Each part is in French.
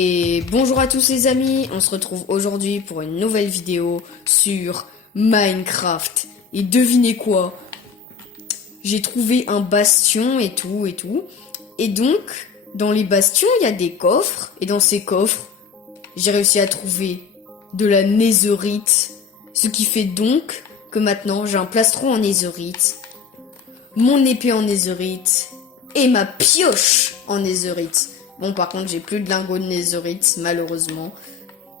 Et bonjour à tous les amis, on se retrouve aujourd'hui pour une nouvelle vidéo sur Minecraft. Et devinez quoi? J'ai trouvé un bastion et tout. Et donc, dans les bastions, il y a des coffres. Et dans ces coffres, j'ai réussi à trouver de la netherite. Ce qui fait donc que maintenant, j'ai un plastron en netherite, mon épée en netherite et ma pioche en netherite. Bon, par contre, j'ai plus de lingots de netherite, malheureusement.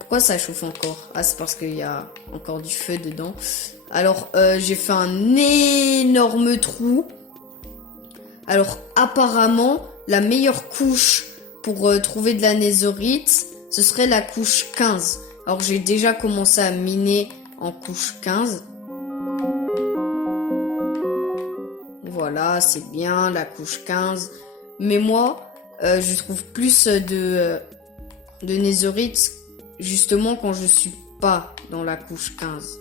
Pourquoi ça chauffe encore? Ah, c'est parce qu'il y a encore du feu dedans. Alors, j'ai fait un énorme trou. Alors, apparemment, la meilleure couche pour trouver de la netherite, ce serait la couche 15. Alors, j'ai déjà commencé à miner en couche 15. Voilà, c'est bien, la couche 15. Mais moi, je trouve plus de netherite justement quand je suis pas dans la couche 15.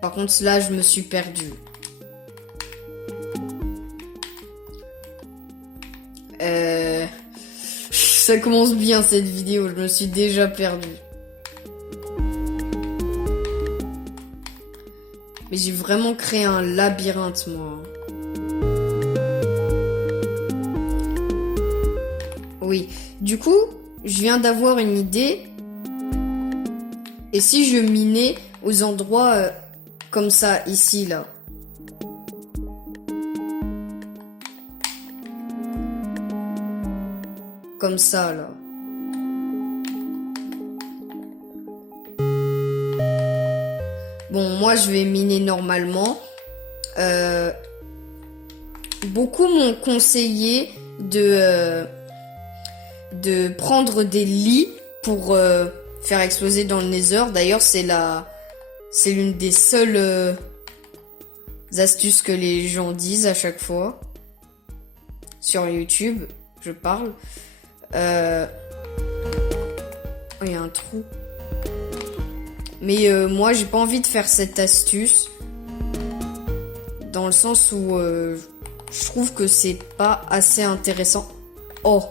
Par contre, là, je me suis perdu. Ça commence bien cette vidéo, je me suis déjà perdu. Mais j'ai vraiment créé un labyrinthe, moi. Oui, du coup, je viens d'avoir une idée. Et si je minais aux endroits comme ça, ici, là. Comme ça, là. Bon, moi, je vais miner normalement. Beaucoup m'ont conseillé de prendre des lits pour faire exploser dans le nether. D'ailleurs, c'est l'une des seules astuces que les gens disent à chaque fois. Sur YouTube, je parle. Oh, il y a un trou. Mais moi, j'ai pas envie de faire cette astuce. Dans le sens où je trouve que c'est pas assez intéressant. Oh,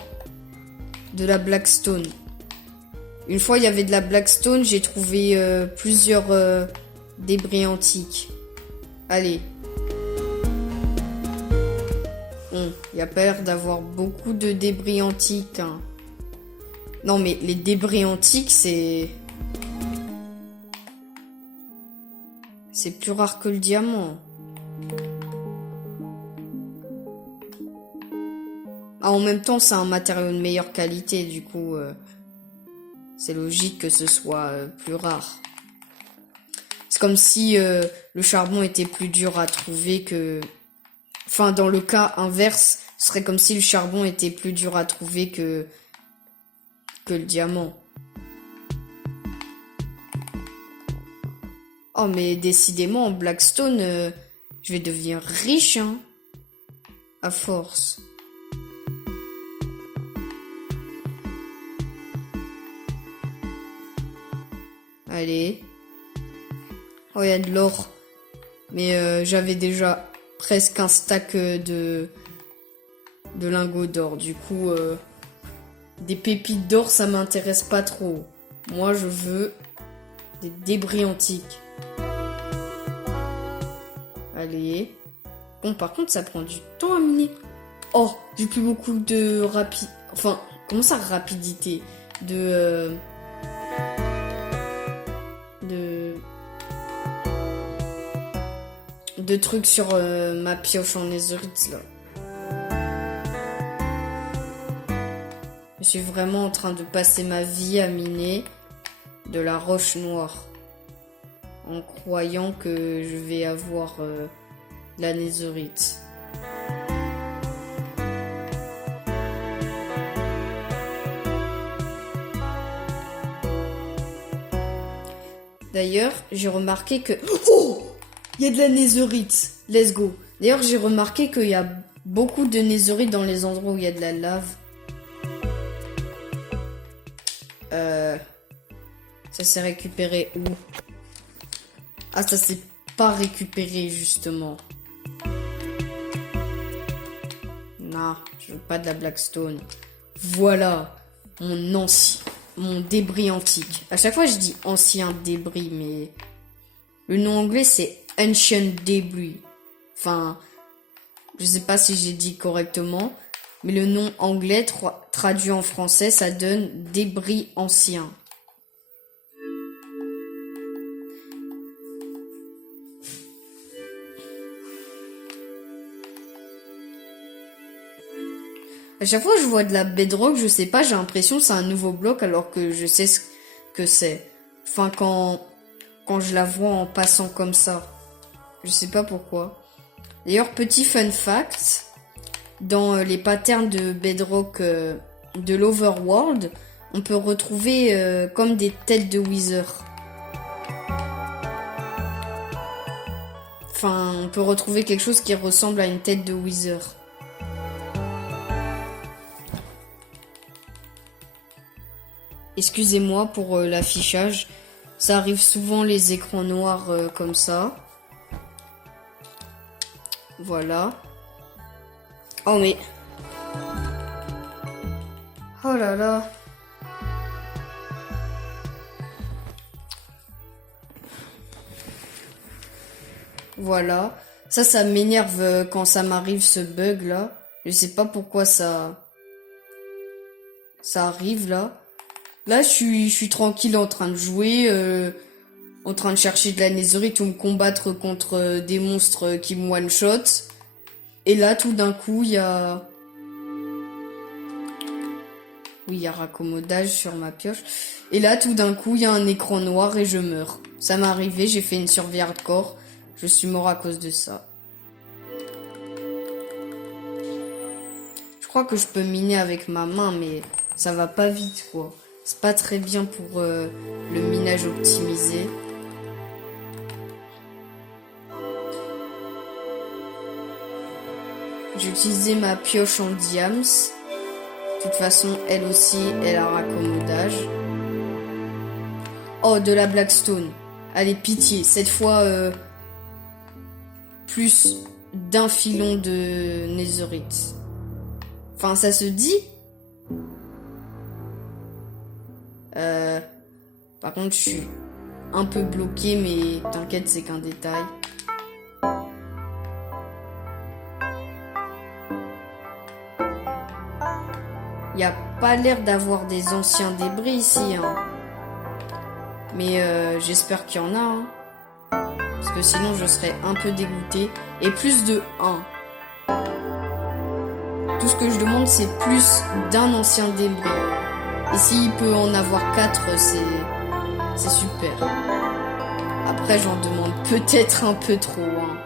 de la blackstone. Une fois, il y avait de la blackstone. J'ai trouvé plusieurs débris antiques. Allez. Bon, il y a pas l'air d'avoir beaucoup de débris antiques. Hein. Non, mais les débris antiques, c'est plus rare que le diamant. Ah, en même temps, c'est un matériau de meilleure qualité, du coup, c'est logique que ce soit plus rare. C'est comme si le charbon était plus dur à trouver que... Enfin, dans le cas inverse, ce serait comme si le charbon était plus dur à trouver que le diamant. Oh, mais décidément, en Blackstone, je vais devenir riche, hein, à force. Allez. Oh, il y a de l'or. Mais j'avais déjà presque un stack de lingots d'or. Du coup, des pépites d'or, ça m'intéresse pas trop. Moi, je veux des débris antiques. Allez. Bon, par contre, ça prend du temps à miner. Oh, j'ai plus beaucoup de rapidité. Enfin, comment ça, rapidité? De trucs sur ma pioche en netherite, là. Je suis vraiment en train de passer ma vie à miner de la roche noire. En croyant que je vais avoir la netherite. D'ailleurs, j'ai remarqué que... Oh! Il y a de la netherite. Let's go. D'ailleurs, j'ai remarqué qu'il y a beaucoup de netherite dans les endroits où il y a de la lave. Ça s'est récupéré où? Ah, ça s'est pas récupéré, justement. Non, je veux pas de la blackstone. Voilà, mon débris antique. À chaque fois, je dis ancien débris, mais le nom anglais, c'est Ancient Debris. Enfin, je sais pas si j'ai dit correctement, mais le nom anglais traduit en français, ça donne débris ancien. À chaque fois que je vois de la bedrock, je sais pas, j'ai l'impression que c'est un nouveau bloc alors que je sais ce que c'est. Enfin, quand je la vois en passant comme ça. Je sais pas pourquoi. D'ailleurs, petit fun fact, dans les patterns de bedrock de l'Overworld, on peut retrouver comme des têtes de Wither. Enfin, on peut retrouver quelque chose qui ressemble à une tête de Wither. Excusez-moi pour l'affichage. Ça arrive souvent les écrans noirs comme ça. Voilà. Oh mais... Oh là là. Voilà. Ça m'énerve quand ça m'arrive ce bug là. Je sais pas pourquoi ça arrive là. Là, je suis tranquille en train de jouer, en train de chercher de la netherite ou me combattre contre des monstres qui me one-shot. Et là, tout d'un coup, il y a... Oui, il y a raccommodage sur ma pioche. Et là, tout d'un coup, il y a un écran noir et je meurs. Ça m'est arrivé, j'ai fait une survie hardcore. Je suis mort à cause de ça. Je crois que je peux miner avec ma main, mais ça va pas vite, quoi. C'est pas très bien pour le minage optimisé. J'ai utilisé ma pioche en diams. De toute façon, elle aussi, elle a raccommodage. Oh, de la Blackstone. Allez, pitié. Cette fois, plus d'un filon de netherite. Enfin, ça se dit. Par contre, je suis un peu bloqué, mais t'inquiète, c'est qu'un détail. Il n'y a pas l'air d'avoir des anciens débris ici, hein. Mais j'espère qu'il y en a, hein. Parce que sinon, je serais un peu dégoûté. Et plus de 1. Tout ce que je demande, c'est plus d'un ancien débris. Et s'il peut en avoir 4, c'est super. Après, j'en demande peut-être un peu trop, hein.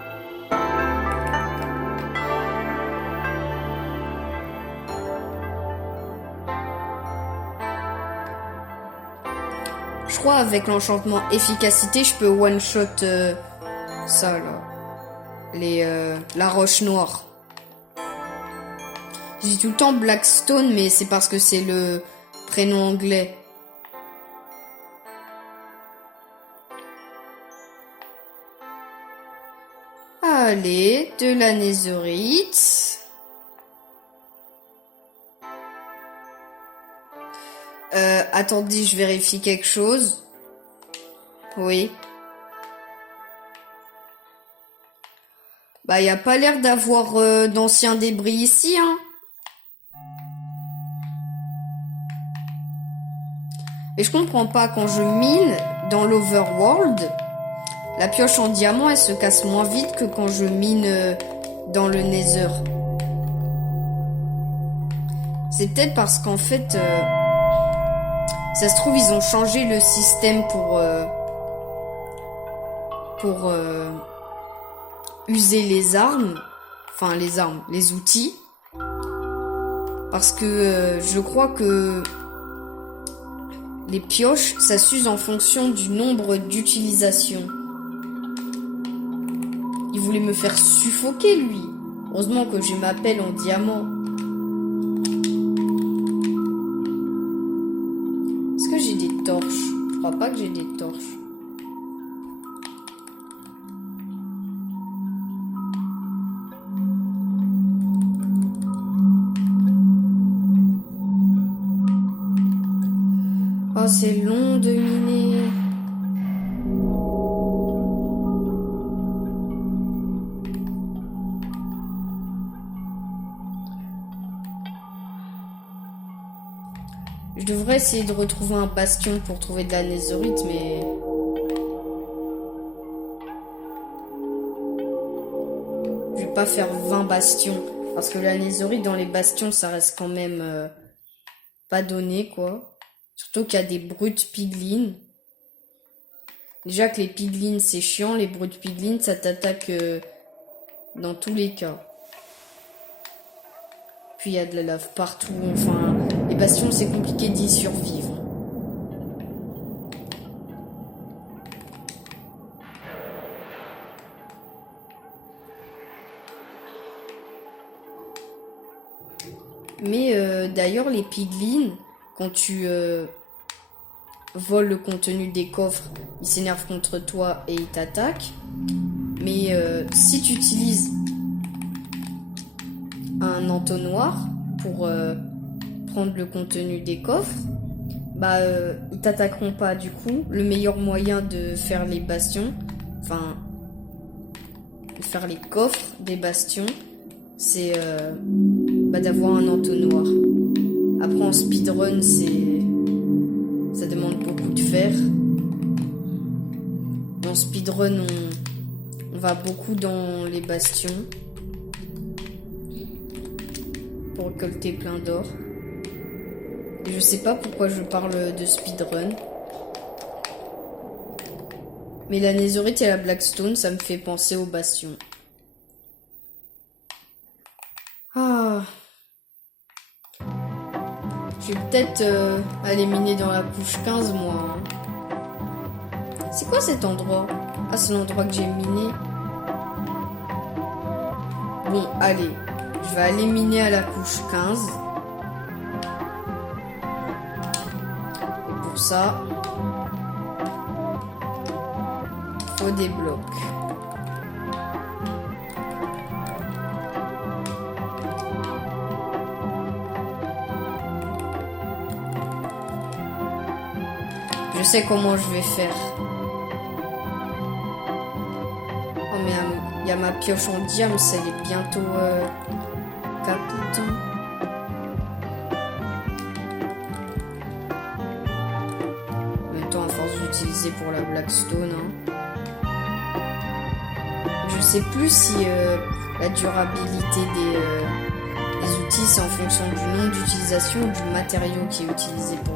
Je crois avec l'enchantement efficacité, je peux one-shot ça là. La roche noire. Je dis tout le temps Blackstone, mais c'est parce que c'est le prénom anglais. Allez, de la netherite. Attendez, je vérifie quelque chose. Oui. Bah, y a pas l'air d'avoir d'anciens débris ici, hein. Et je comprends pas, quand je mine dans l'Overworld, la pioche en diamant, elle se casse moins vite que quand je mine dans le Nether. C'est peut-être parce qu'en fait, ça se trouve, ils ont changé le système pour user les armes. Enfin, les outils. Parce que je crois que les pioches, ça s'use en fonction du nombre d'utilisations. Il voulait me faire suffoquer, lui. Heureusement que j'ai ma pelle en diamant. Est-ce que j'ai des torches? Je crois pas que j'ai des torches. Oh, c'est long de miner. Je devrais essayer de retrouver un bastion pour trouver de la netherite, mais... je vais pas faire 20 bastions. Parce que la netherite dans les bastions, ça reste quand même pas donné, quoi. Surtout qu'il y a des brutes piglins. Déjà que les piglins, c'est chiant. Les brutes piglins, ça t'attaque dans tous les cas. Puis il y a de la lave partout. Enfin, les bastions, c'est compliqué d'y survivre. Mais d'ailleurs, les piglins, quand tu voles le contenu des coffres, ils s'énervent contre toi et ils t'attaquent. Mais si tu utilises un entonnoir pour prendre le contenu des coffres, bah ils t'attaqueront pas. Du coup, le meilleur moyen de faire les bastions, enfin de faire les coffres des bastions, c'est d'avoir un entonnoir. Après en speedrun, ça demande beaucoup de fer. En speedrun, on va beaucoup dans les bastions pour récolter plein d'or. Je sais pas pourquoi je parle de speedrun. Mais la netherite et la blackstone, ça me fait penser aux bastions. Ah. Je vais peut-être aller miner dans la couche 15, moi. C'est quoi cet endroit? Ah, c'est l'endroit que j'ai miné. Bon, allez. Je vais aller miner à la couche 15. Et pour ça, il faut des blocs. Je sais comment je vais faire. Oh mais il y a ma pioche en diamant, elle est bientôt capite. En même temps, à force d'utiliser pour la blackstone. Je sais plus si la durabilité des outils, c'est en fonction du nombre d'utilisation ou du matériau qui est utilisé pour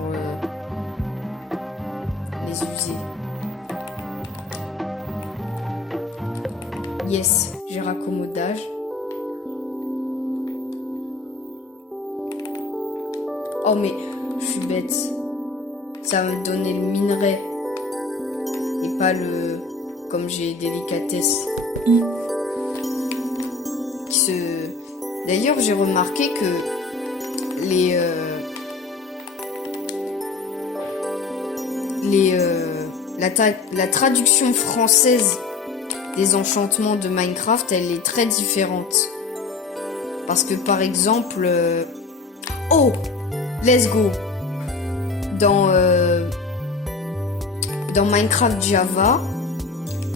les user. Yes, j'ai raccommodage. Oh mais je suis bête. Ça va me donner le minerai et pas le... comme j'ai délicatesse. D'ailleurs, j'ai remarqué que la traduction française des enchantements de Minecraft, elle est très différente. Parce que par exemple... Oh, let's go. Dans Minecraft Java,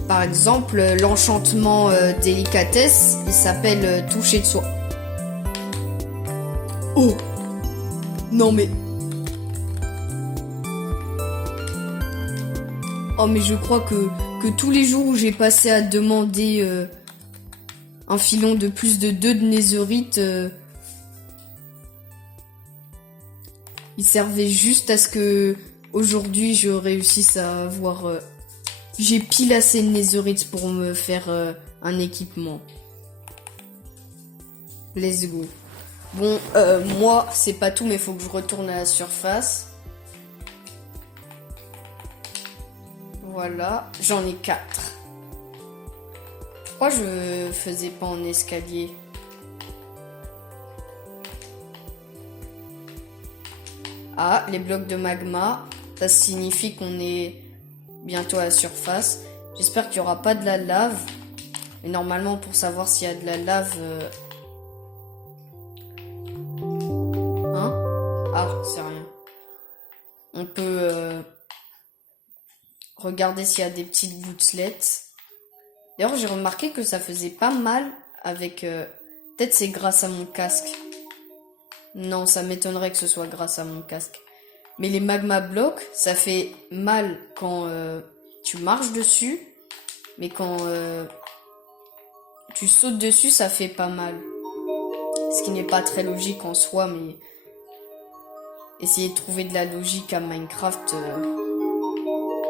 par exemple, l'enchantement délicatesse, il s'appelle toucher de soie. Oh, non mais... Oh mais je crois que tous les jours où j'ai passé à demander un filon de plus de 2 de netherite, il servait juste à ce que aujourd'hui je réussisse à avoir... j'ai pile assez de netherite pour me faire un équipement. Let's go. Bon, moi, c'est pas tout, mais il faut que je retourne à la surface. Voilà, j'en ai 4. Pourquoi je faisais pas en escalier? Ah, les blocs de magma, ça signifie qu'on est bientôt à la surface. J'espère qu'il n'y aura pas de la lave. Et normalement, pour savoir s'il y a de la lave... Hein? Ah, c'est rien. On peut regarder s'il y a des petites gouttelettes. D'ailleurs, j'ai remarqué que ça faisait pas mal avec... Peut-être c'est grâce à mon casque. Non, ça m'étonnerait que ce soit grâce à mon casque. Mais les magma blocs, ça fait mal quand tu marches dessus. Mais quand tu sautes dessus, ça fait pas mal. Ce qui n'est pas très logique en soi, mais... Essayer de trouver de la logique à Minecraft...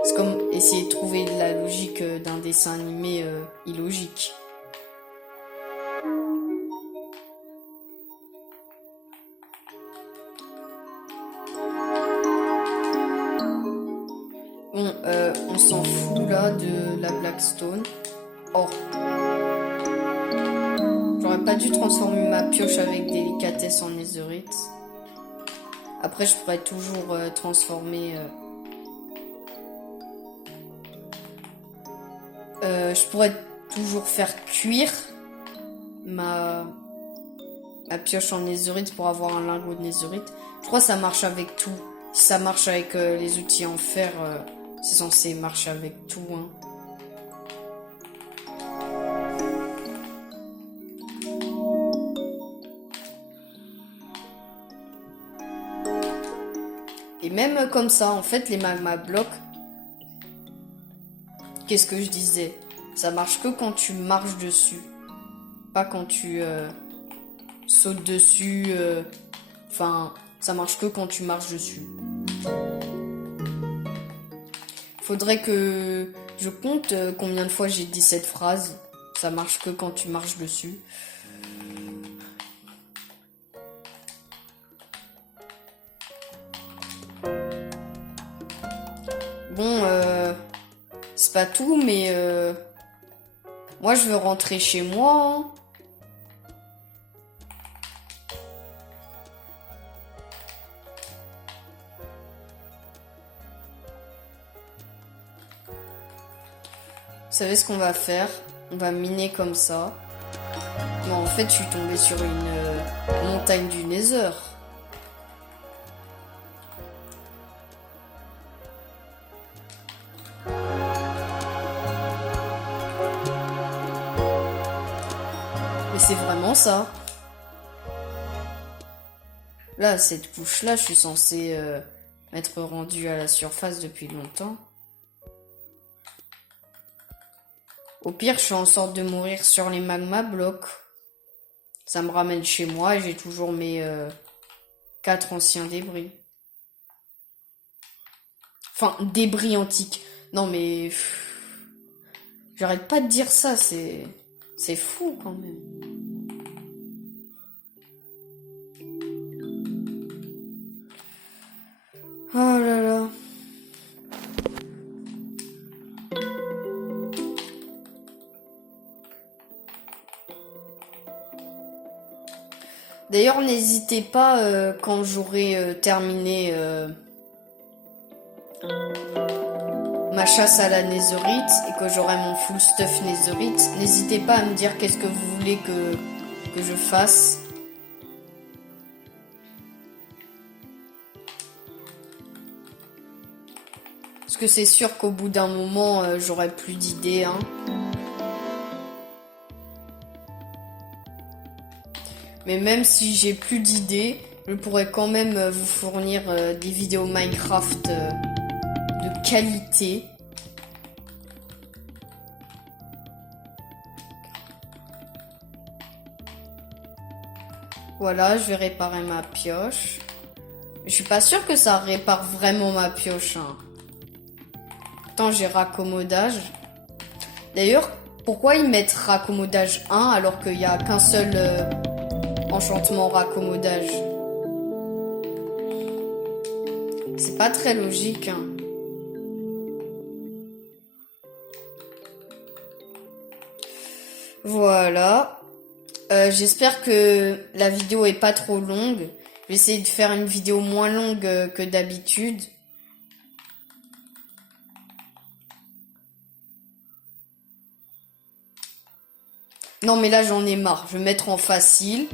C'est comme essayer de trouver de la logique d'un dessin animé illogique. Bon, on s'en fout là de la Blackstone. Oh. J'aurais pas dû transformer ma pioche avec délicatesse en netherite. Après, je pourrais toujours transformer... je pourrais toujours faire cuire ma pioche en netherite pour avoir un lingot de netherite. Je crois que ça marche avec tout. Si ça marche avec les outils en fer, c'est censé marcher avec tout. Hein. Et même comme ça, en fait, les magma blocs, qu'est-ce que je disais? Ça marche que quand tu marches dessus. Pas quand tu sautes dessus. Enfin, ça marche que quand tu marches dessus. Faudrait que je compte combien de fois j'ai dit cette phrase. Ça marche que quand tu marches dessus. Bon, c'est pas tout, mais moi je veux rentrer chez moi. Hein. Vous savez ce qu'on va faire? On va miner comme ça. Mais en fait, je suis tombée sur une montagne du Nether. Mais c'est vraiment ça. Là, cette couche-là, je suis censée m'être rendue à la surface depuis longtemps. Au pire, je fais en sorte de mourir sur les magma blocs. Ça me ramène chez moi et j'ai toujours mes 4 anciens débris. Enfin, débris antiques. Non mais... J'arrête pas de dire ça, c'est fou quand même. Oh là là. D'ailleurs, n'hésitez pas quand j'aurai terminé ma chasse à la netherite et que j'aurai mon full stuff netherite, n'hésitez pas à me dire qu'est-ce que vous voulez que je fasse. Parce que c'est sûr qu'au bout d'un moment, j'aurai plus d'idées, hein. Mais même si j'ai plus d'idées, je pourrais quand même vous fournir des vidéos Minecraft de qualité. Voilà, je vais réparer ma pioche. Je suis pas sûre que ça répare vraiment ma pioche. Hein. Pourtant, j'ai raccommodage. D'ailleurs, pourquoi ils mettent raccommodage 1 alors qu'il n'y a qu'un seul... enchantement raccommodage. C'est pas très logique. Hein. Voilà. J'espère que la vidéo est pas trop longue. Je vais essayer de faire une vidéo moins longue que d'habitude. Non mais là j'en ai marre. Je vais mettre en facile.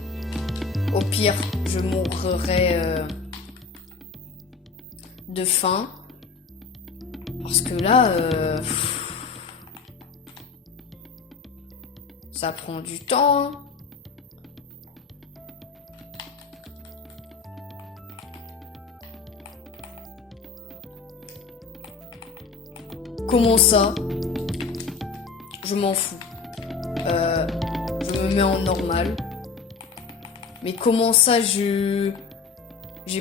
Au pire, je mourrai de faim. Parce que là, ça prend du temps, hein. Comment ça? Je m'en fous. Je me mets en normal. Mais comment ça, j'ai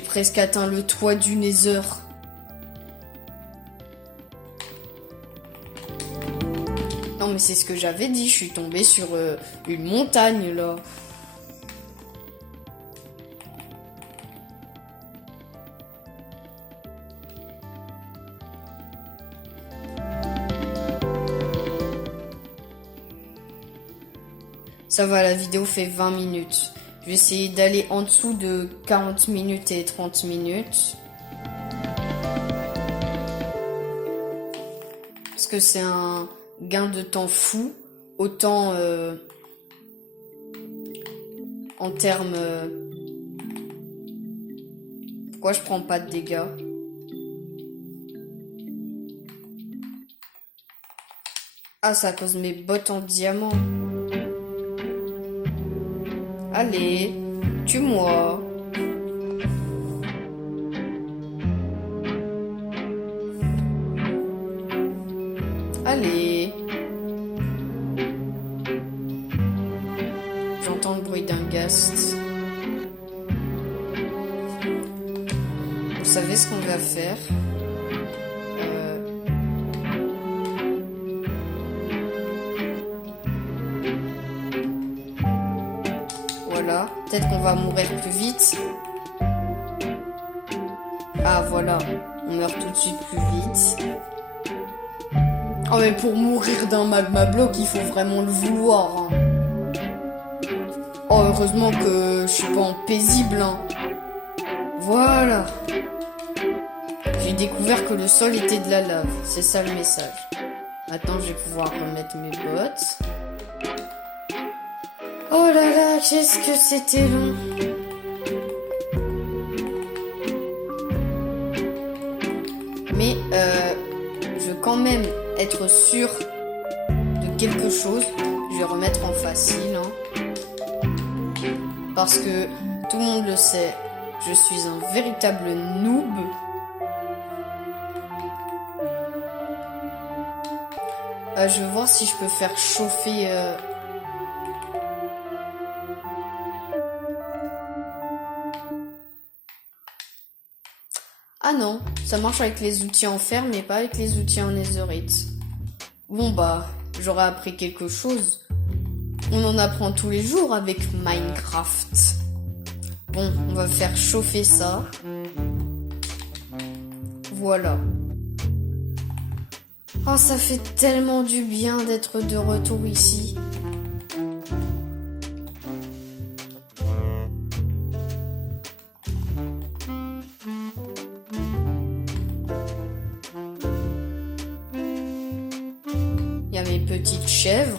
presque atteint le toit du Nether. Non mais c'est ce que j'avais dit, je suis tombée sur une montagne là. Ça va, la vidéo fait 20 minutes. Je vais essayer d'aller en dessous de 40 minutes et 30 minutes. Parce que c'est un gain de temps fou. Autant en termes... Pourquoi je prends pas de dégâts? Ah, c'est à cause de mes bottes en diamant. Allez, tue-moi. Allez. J'entends le bruit d'un ghast. Vous savez ce qu'on va faire? Voilà. Peut-être qu'on va mourir plus vite. Ah, voilà. On meurt tout de suite plus vite. Oh, mais pour mourir d'un magma bloc, il faut vraiment le vouloir. Hein. Oh, heureusement que je suis pas en paisible. Hein. Voilà. J'ai découvert que le sol était de la lave. C'est ça le message. Maintenant, je vais pouvoir remettre mes bottes. Oh là là, qu'est-ce que c'était long. Mais je veux quand même être sûr de quelque chose. Je vais remettre en facile. Hein. Parce que tout le monde le sait. Je suis un véritable noob. Je vais voir si je peux faire chauffer... Ah non, ça marche avec les outils en fer, mais pas avec les outils en netherite. Bon bah, j'aurais appris quelque chose. On en apprend tous les jours avec Minecraft. Bon, on va faire chauffer ça. Voilà. Oh, ça fait tellement du bien d'être de retour ici. Il y a mes petites chèvres,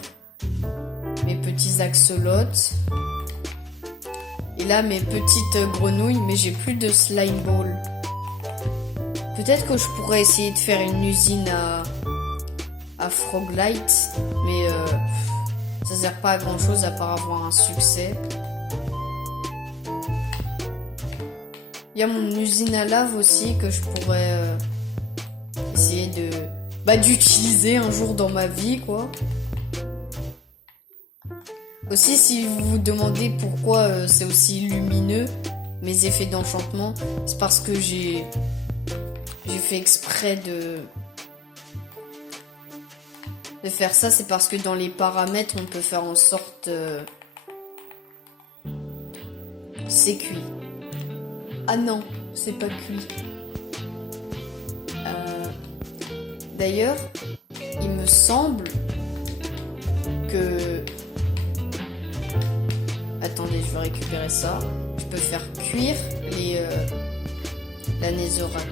mes petits axolotes. Et là, mes petites grenouilles, mais j'ai plus de slime ball. Peut-être que je pourrais essayer de faire une usine à Froglight, mais ça sert pas à grand chose à part avoir un succès. Il y a mon usine à lave aussi que je pourrais essayer d'utiliser un jour dans ma vie, quoi. Aussi, si vous vous demandez pourquoi c'est aussi lumineux, mes effets d'enchantement, c'est parce que j'ai fait exprès de faire ça. C'est parce que dans les paramètres, on peut faire en sorte c'est cuit. Ah non, c'est pas cuit. D'ailleurs, il me semble que... Attendez, je vais récupérer ça. Je peux faire cuire la netherrack.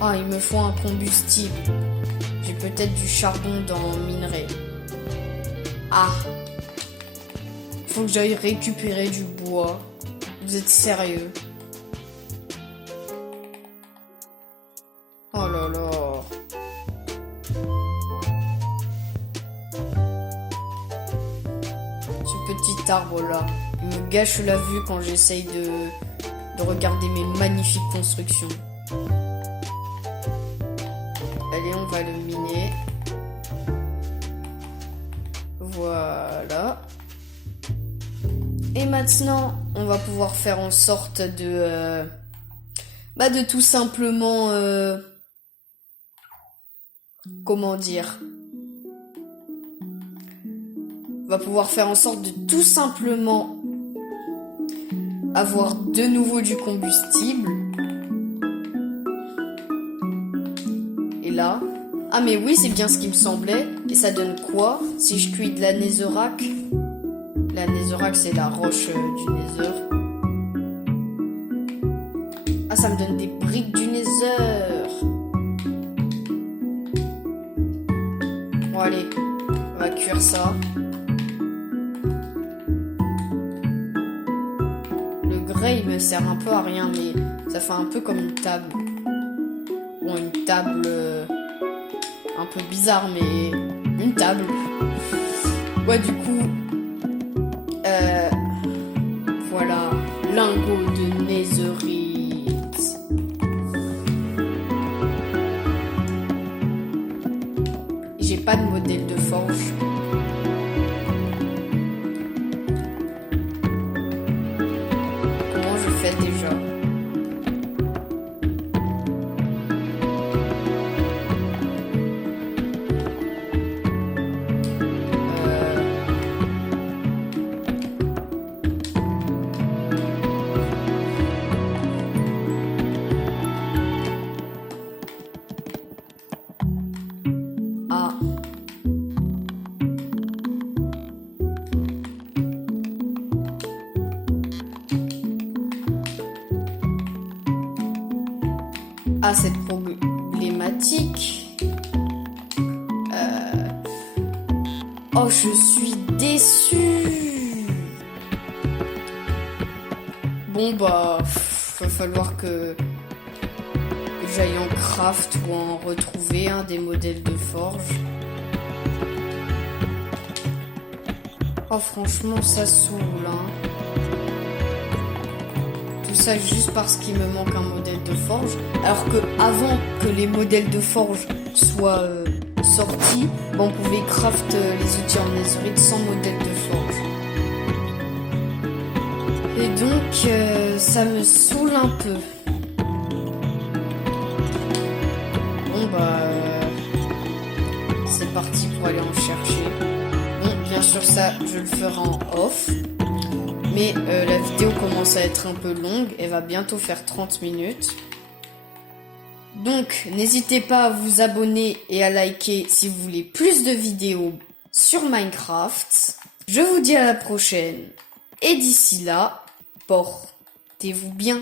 Ah, il me faut un combustible. J'ai peut-être du charbon dans minerai. Ah. Faut que j'aille récupérer du bois. Vous êtes sérieux? Oh là là. petit arbre là. Il me gâche la vue quand j'essaye de regarder mes magnifiques constructions. Allez, on va le miner. Voilà. Et maintenant, on va pouvoir faire en sorte de tout simplement, comment dire, on va pouvoir faire en sorte de tout simplement avoir de nouveau du combustible. Et là, ah mais oui, c'est bien ce qui me semblait. Et ça donne quoi si je cuis de la netherrack? La netherrack, c'est la roche du nether. Ah, ça me donne des briques du nether. Bon, allez, on va cuire ça. Le grès, il me sert un peu à rien, mais ça fait un peu comme une table. Bon, une table un peu bizarre, mais une table. Ouais, du coup, voilà, lingot de netherite. J'ai pas de modèle de forge. Comment je fais déjà? Ah, cette problématique. Oh, je suis déçue. Bon, bah, va falloir que j'aille en craft ou en retrouver un des modèles de forge. Oh, franchement, ça saoule, hein. Tout ça juste parce qu'il me manque un modèle de forge. Alors que avant que les modèles de forge soient sortis, on pouvait craft les outils en netherite sans modèle de forge. Et donc, ça me saoule un peu. Bon bah, c'est parti pour aller en chercher. Bon, bien sûr ça, je le ferai en off. Mais la vidéo commence à être un peu longue, elle va bientôt faire 30 minutes. Donc, n'hésitez pas à vous abonner et à liker si vous voulez plus de vidéos sur Minecraft. Je vous dis à la prochaine. Et d'ici là, portez-vous bien.